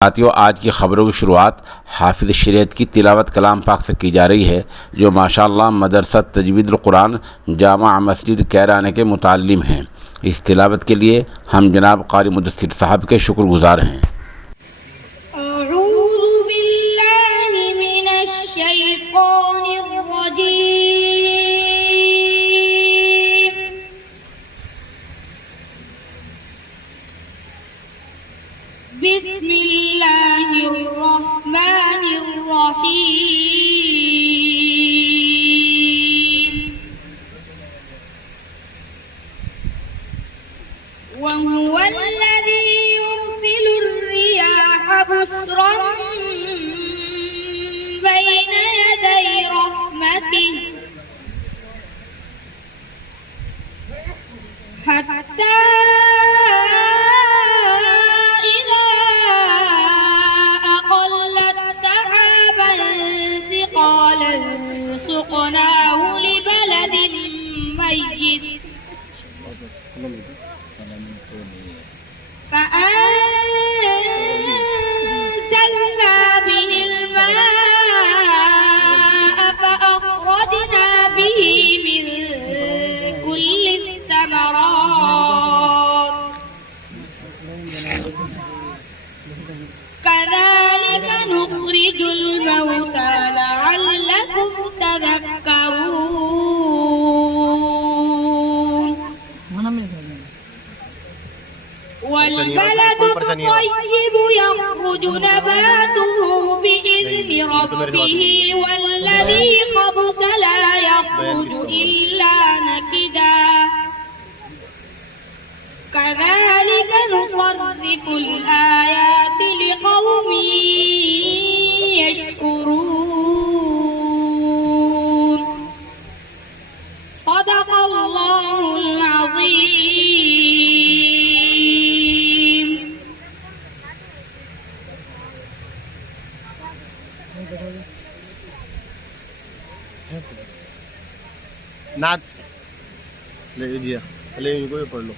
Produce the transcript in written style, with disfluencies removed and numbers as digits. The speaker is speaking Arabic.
साथियों, आज की ख़बरों की शुरुआत हाफिज़ शरीयत की तिलावत कलाम पाक से की जा रही है, जो माशाअल्लाह मदरसा तजवीदुल कुरान जामा मस्जिद कैराना के मुताल्लिम हैं। इस तिलावत के लिए हम जनाब कारी मुदस्सिर साहब के शुक्रगुज़ार हैं। बिस्मिल्लाहिर्रहमानिर्रहीम। वहुवल्लज़ी युरसिलुर्रियाह बुश्रन बैन यदै रहमतिही हत्ता سقناه لبلد ميت فأنزلنا به الماء فأخرجنا به من كل الثمرات كذلك نخرج الموتى لعلكم تذكرون والبلد الطيب يخرج نباته بإذن ربه والذي خبث لا يخرج إلا نكدا كذلك نصرف الآيات لقوم يشكرون صدق الله العظيم. नाच ले दिया ले इनको भी पढ़ लो।